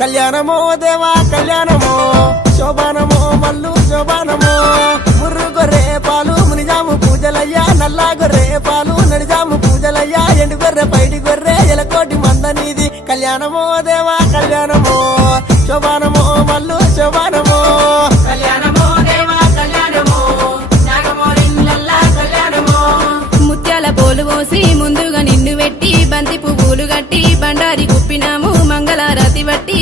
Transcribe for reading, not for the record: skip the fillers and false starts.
కళ్యాణమో దేవా కళ్యాణమో శోభానమో మల్లు శోభానమో ముర్రు గొర్రె పాలు మునిజాము పూజలయ్యా నల్లా గొర్రె పాలు నడిజాము పూజలయ్యా ఎండు గొర్రె పైడి గొర్రె ఎలకోటి మందనీది కళ్యాణమో దేవా కళ్యాణమో శోభానమో మల్లు శోభానమో కళ్యాణమో దేవా కళ్యాణమో నాగమోరిల్లల్లా కళ్యాణమో ముత్యాల పోలు పోసి ముందుగా నిన్ను పెట్టి బంతి పువ్వులు గట్టి బండారి గుప్పినాము మంగళారతి బట్టి